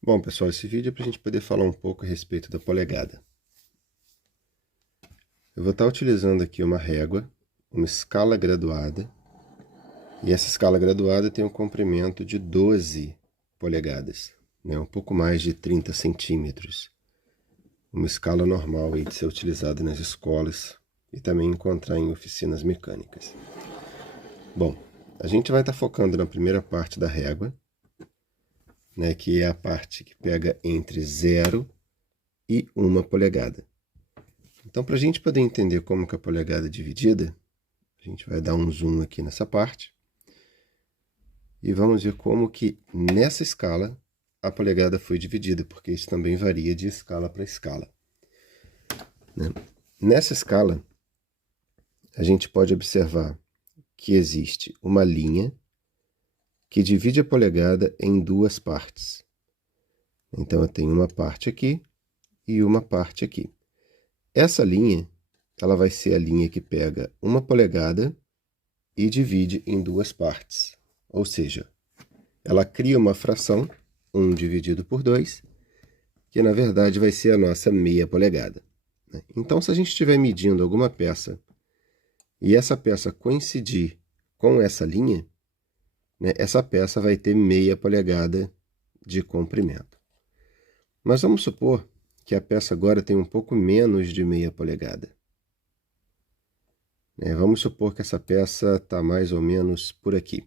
Bom, pessoal, esse vídeo é para a gente poder falar um pouco a respeito da polegada. Eu vou estar utilizando aqui uma régua, uma escala graduada, e essa escala graduada tem um comprimento de 12 polegadas, né? Um pouco mais de 30 centímetros. Uma escala normal aí de ser utilizada nas escolas e também encontrar em oficinas mecânicas. Bom, a gente vai estar focando na primeira parte da régua, né, que é a parte que pega entre 0 e 1 polegada. Então, para a gente poder entender como que a polegada é dividida, a gente vai dar um zoom aqui nessa parte e vamos ver como que nessa escala a polegada foi dividida, porque isso também varia de escala para escala, né? Nessa escala, a gente pode observar que existe uma linha que divide a polegada em duas partes. Então, eu tenho uma parte aqui e uma parte aqui. Essa linha, ela vai ser a linha que pega 1 polegada e divide em duas partes. Ou seja, ela cria uma fração, 1 dividido por 2, que na verdade vai ser a nossa meia polegada, né? Então, se a gente estiver medindo alguma peça e essa peça coincidir com essa linha, né, essa peça vai ter meia polegada de comprimento. Mas vamos supor que a peça agora tem um pouco menos de meia polegada. Vamos supor que essa peça está mais ou menos por aqui,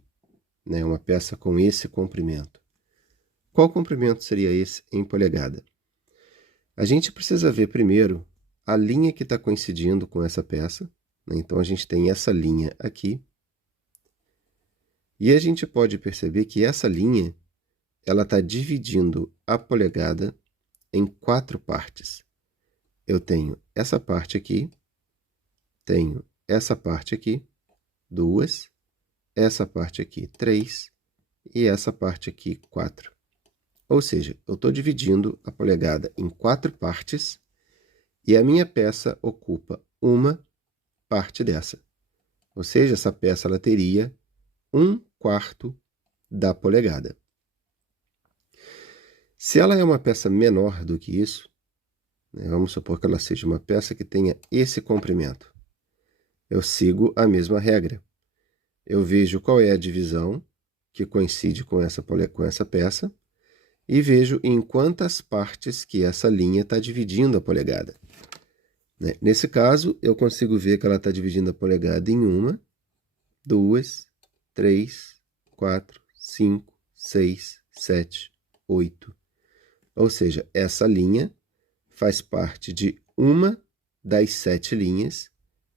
né, uma peça com esse comprimento. Qual comprimento seria esse em polegada? A gente precisa ver primeiro a linha que está coincidindo com essa peça, né? Então, a gente tem essa linha aqui. E a gente pode perceber que essa linha ela está dividindo a polegada em 4 partes. Eu tenho essa parte aqui, tenho essa parte aqui, 2, essa parte aqui, 3, e essa parte aqui, 4. Ou seja, eu estou dividindo a polegada em 4 partes e a minha peça ocupa uma parte dessa. Ou seja, essa peça ela teria 1/4 da polegada. Se ela é uma peça menor do que isso, né, vamos supor que ela seja uma peça que tenha esse comprimento. Eu sigo a mesma regra. Eu vejo qual é a divisão que coincide com essa peça e vejo em quantas partes que essa linha está dividindo a polegada. Nesse caso, eu consigo ver que ela está dividindo a polegada em 1, 2, 3, 4, 5, 6, 7, 8. Ou seja, essa linha faz parte de uma das 7 linhas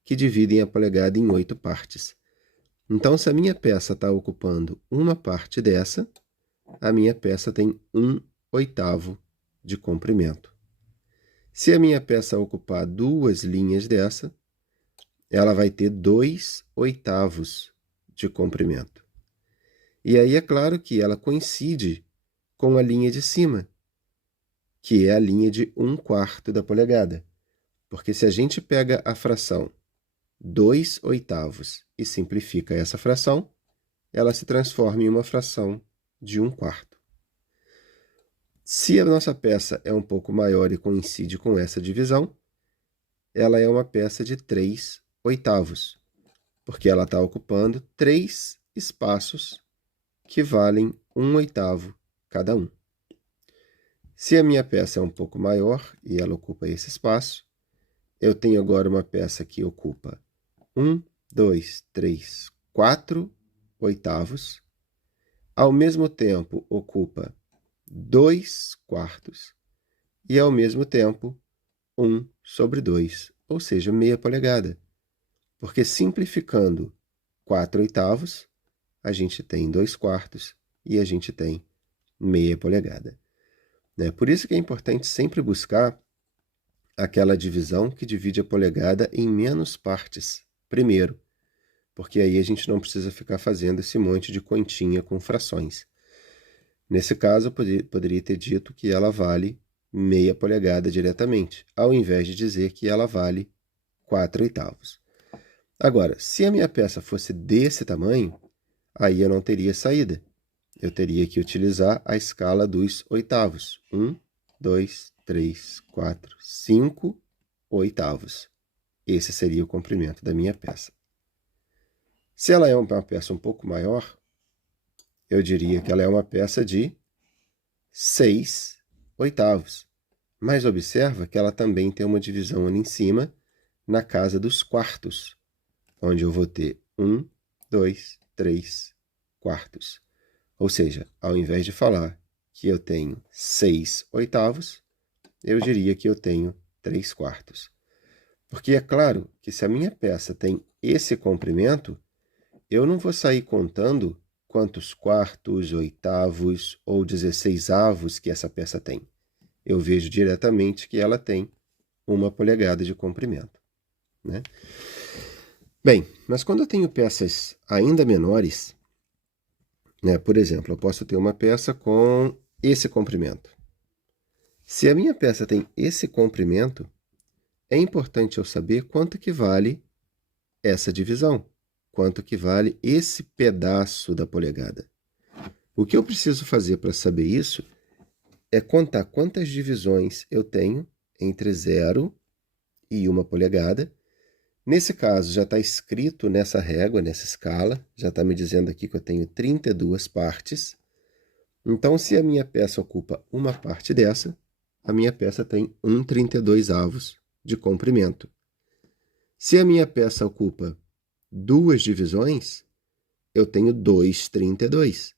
que dividem a polegada em 8 partes. Então, se a minha peça está ocupando uma parte dessa, a minha peça tem 1/8 de comprimento. Se a minha peça ocupar 2 linhas dessa, ela vai ter 2/8 de comprimento. E aí é claro que ela coincide com a linha de cima, que é a linha de 1/4 da polegada. Porque se a gente pega a fração 2/8 e simplifica essa fração, ela se transforma em uma fração de 1/4. Se a nossa peça é um pouco maior e coincide com essa divisão, ela é uma peça de 3/8, porque ela está ocupando 3 espaços que valem 1/8 cada um. Se a minha peça é um pouco maior e ela ocupa esse espaço, eu tenho agora uma peça que ocupa 1, 2, 3, 4/8, ao mesmo tempo ocupa 2/4 e ao mesmo tempo 1/2, ou seja, meia polegada. Porque simplificando 4/8, a gente tem 2/4 e a gente tem meia polegada. Por isso que é importante sempre buscar aquela divisão que divide a polegada em menos partes primeiro, porque aí a gente não precisa ficar fazendo esse monte de continha com frações. Nesse caso, eu poderia ter dito que ela vale meia polegada diretamente, ao invés de dizer que ela vale 4/8. Agora, se a minha peça fosse desse tamanho, aí eu não teria saída. eu teria que utilizar a escala dos oitavos. 1, 2, 3, 4, 5 oitavos. Esse seria o comprimento da minha peça. Se ela é uma peça um pouco maior, eu diria que ela é uma peça de 6 oitavos. Mas observa que ela também tem uma divisão ali em cima, na casa dos quartos, onde eu vou ter 1, 2, 3 quartos. Ou seja, ao invés de falar que eu tenho 6 oitavos, eu diria que eu tenho 3 quartos. Porque é claro que se a minha peça tem esse comprimento, eu não vou sair contando quantos quartos, oitavos ou 16avos que essa peça tem. Eu vejo diretamente que ela tem 1 polegada de comprimento, né? Bem, mas quando eu tenho peças ainda menores, né, por exemplo, eu posso ter uma peça com esse comprimento. Se a minha peça tem esse comprimento, é importante eu saber quanto que vale essa divisão, quanto que vale esse pedaço da polegada. O que eu preciso fazer para saber isso é contar quantas divisões eu tenho entre 0 e 1 polegada. Nesse caso, já está escrito nessa régua, nessa escala, já está me dizendo aqui que eu tenho 32 partes. Então, se a minha peça ocupa uma parte dessa, a minha peça tem 1/32avos de comprimento. Se a minha peça ocupa 2 divisões, eu tenho 2/32.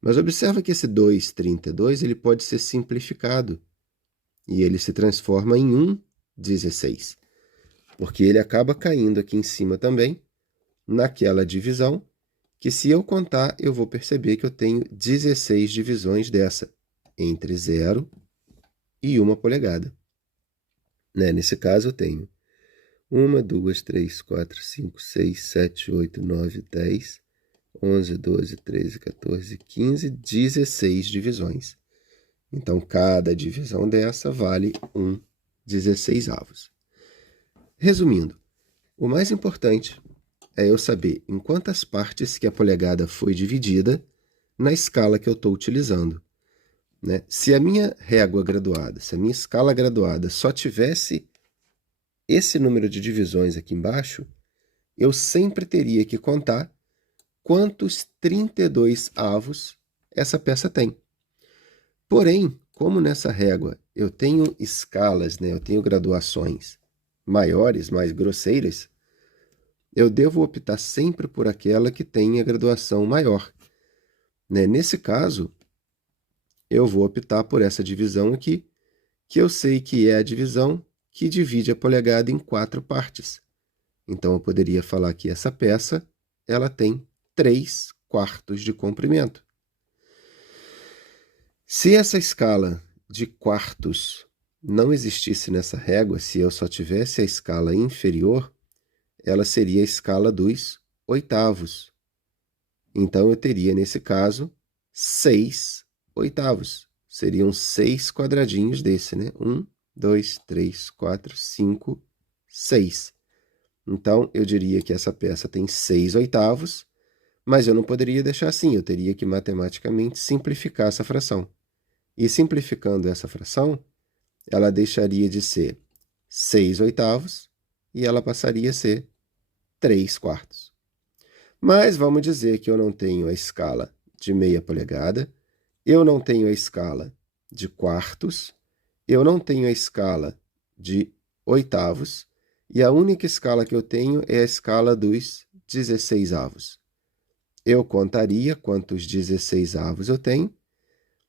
Mas observa que esse 2/32 ele pode ser simplificado e ele se transforma em 1/16, porque ele acaba caindo aqui em cima também, naquela divisão, que se eu contar, eu vou perceber que eu tenho 16 divisões dessa, entre 0 e 1 polegada. Né? Nesse caso, eu tenho 1, 2, 3, 4, 5, 6, 7, 8, 9, 10, 11, 12, 13, 14, 15, 16 divisões. Então, cada divisão dessa vale 1/16avos. Resumindo, o mais importante é eu saber em quantas partes que a polegada foi dividida na escala que eu estou utilizando, né? Se a minha régua graduada, se a minha escala graduada só tivesse esse número de divisões aqui embaixo, eu sempre teria que contar quantos 32avos essa peça tem. Porém, como nessa régua eu tenho escalas, né, eu tenho graduações maiores, mais grosseiras, eu devo optar sempre por aquela que tenha graduação maior. Né? Nesse caso, eu vou optar por essa divisão aqui, que eu sei que é a divisão que divide a polegada em 4 partes. Então, eu poderia falar que essa peça ela tem 3 quartos de comprimento. Se essa escala de quartos não existisse nessa régua, se eu só tivesse a escala inferior, ela seria a escala dos oitavos. Então, eu teria, nesse caso, 6 oitavos. Seriam 6 quadradinhos desse, né? 1, 2, 3, 4, 5, 6. Então, eu diria que essa peça tem 6 oitavos, mas eu não poderia deixar assim, eu teria que matematicamente simplificar essa fração. E simplificando essa fração, ela deixaria de ser 6 oitavos e ela passaria a ser 3 quartos. Mas vamos dizer que eu não tenho a escala de meia polegada, eu não tenho a escala de quartos, eu não tenho a escala de oitavos, e a única escala que eu tenho é a escala dos 16avos. Eu contaria quantos 16avos eu tenho.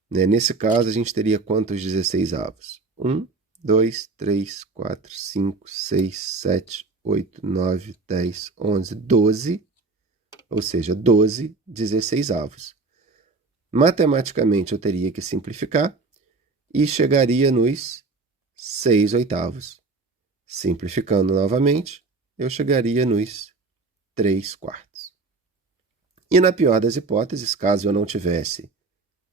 Né? Nesse caso, a gente teria quantos 16avos? 1, 2, 3, 4, 5, 6, 7, 8, 9, 10, 11, 12, ou seja, 12 16avos. Matematicamente, eu teria que simplificar e chegaria nos 6 oitavos. Simplificando novamente, eu chegaria nos 3 quartos. E na pior das hipóteses, caso eu não tivesse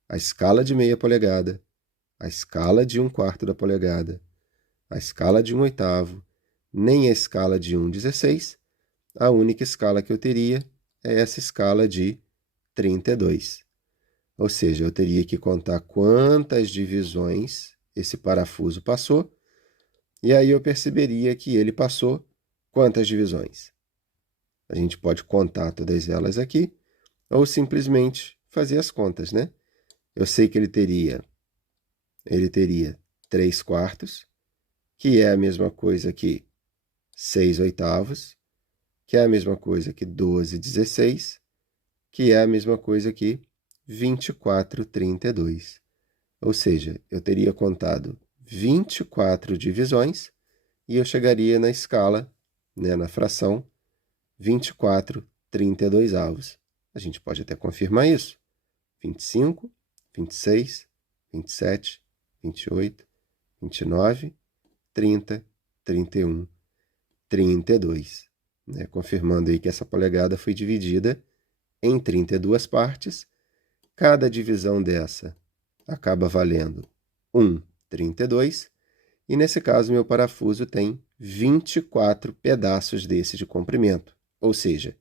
a escala de meia polegada, a escala de 1/4 da polegada, a escala de 1 oitavo, nem a escala de 1/16, a única escala que eu teria é essa escala de 32. Ou seja, eu teria que contar quantas divisões esse parafuso passou, e aí eu perceberia que ele passou quantas divisões. A gente pode contar todas elas aqui, ou simplesmente fazer as contas, né? Eu sei que ele teria 3/4, que é a mesma coisa que 6/8, que é a mesma coisa que 12/16, que é a mesma coisa que 24/32. Ou seja, eu teria contado 24 divisões e eu chegaria na escala, né, na fração 24/32. A gente pode até confirmar isso. 25, 26, 27, 28, 29, 30, 31, 32. Né? Confirmando aí que essa polegada foi dividida em 32 partes. Cada divisão dessa acaba valendo 1/32. E nesse caso, meu parafuso tem 24 pedaços desse de comprimento, ou seja,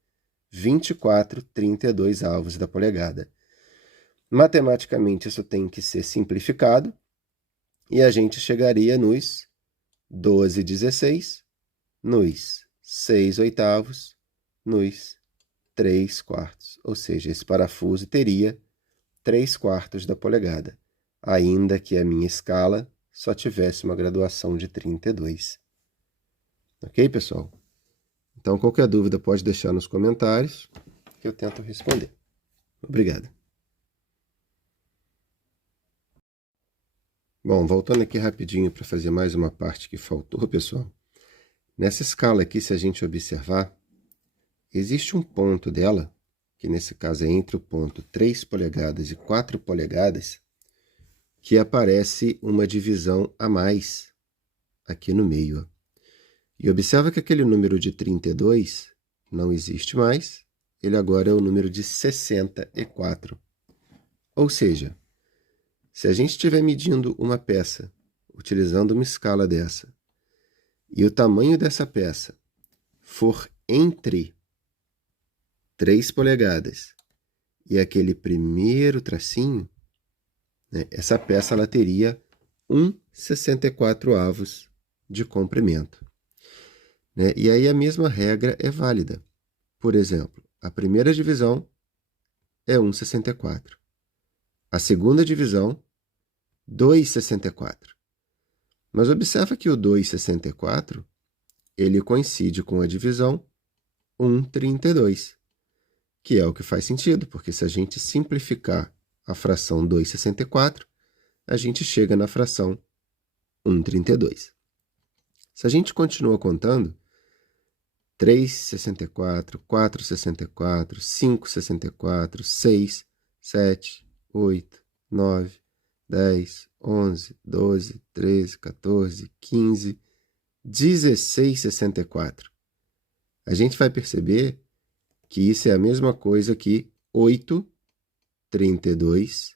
24/32 da polegada. Matematicamente, isso tem que ser simplificado, e a gente chegaria nos 12/16, nos 6/8, nos 3/4. Ou seja, esse parafuso teria 3/4 da polegada, ainda que a minha escala só tivesse uma graduação de 32. Ok, pessoal? Então, qualquer dúvida pode deixar nos comentários, que eu tento responder. Obrigado. Bom, voltando aqui rapidinho para fazer mais uma parte que faltou, pessoal. Nessa escala aqui, se a gente observar, existe um ponto dela, que nesse caso é entre o ponto 3 polegadas e 4 polegadas, que aparece uma divisão a mais aqui no meio. Ó. E observa que aquele número de 32 não existe mais, ele agora é o número de 64. Ou seja, se a gente estiver medindo uma peça, utilizando uma escala dessa, e o tamanho dessa peça for entre 3 polegadas e aquele primeiro tracinho, né, essa peça ela teria 1/64 de comprimento. Né? E aí a mesma regra é válida. Por exemplo, a primeira divisão é 1/64. A segunda divisão, 2/64. Mas observa que o 2/64 ele coincide com a divisão 1/32, que é o que faz sentido, porque se a gente simplificar a fração 2/64, a gente chega na fração 1/32. Se a gente continua contando, 3/64, 4/64, 5/64, 6, 7, 8, 9, 10, 11, 12, 13, 14, 15, 16/64. A gente vai perceber que isso é a mesma coisa que 8/32,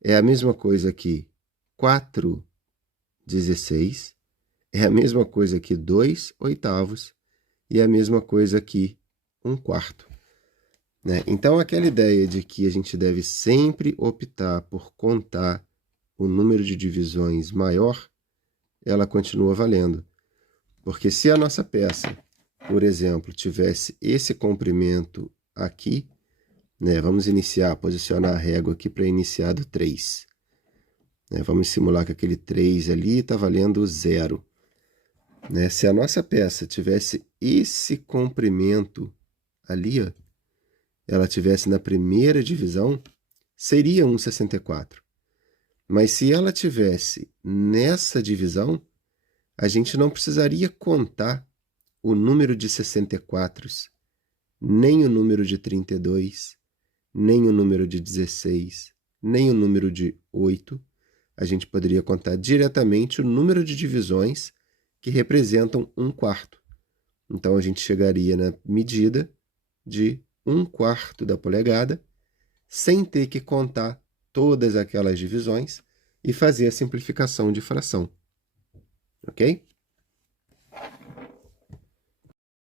é a mesma coisa que 4/16, é a mesma coisa que 2/8 e é a mesma coisa que 1/4. Né? Então, aquela ideia de que a gente deve sempre optar por contar o número de divisões maior, ela continua valendo. Porque se a nossa peça, por exemplo, tivesse esse comprimento aqui, né, vamos posicionar a régua aqui para iniciar do 3. Né, vamos simular que aquele 3 ali está valendo 0. Né, se a nossa peça tivesse esse comprimento ali, ó, ela tivesse na primeira divisão, seria 1/64. Mas se ela tivesse nessa divisão, a gente não precisaria contar o número de 64, nem o número de 32, nem o número de 16, nem o número de 8. A gente poderia contar diretamente o número de divisões que representam 1/4. Então, a gente chegaria na medida de 1/4 da polegada, sem ter que contar todas aquelas divisões e fazer a simplificação de fração. Ok?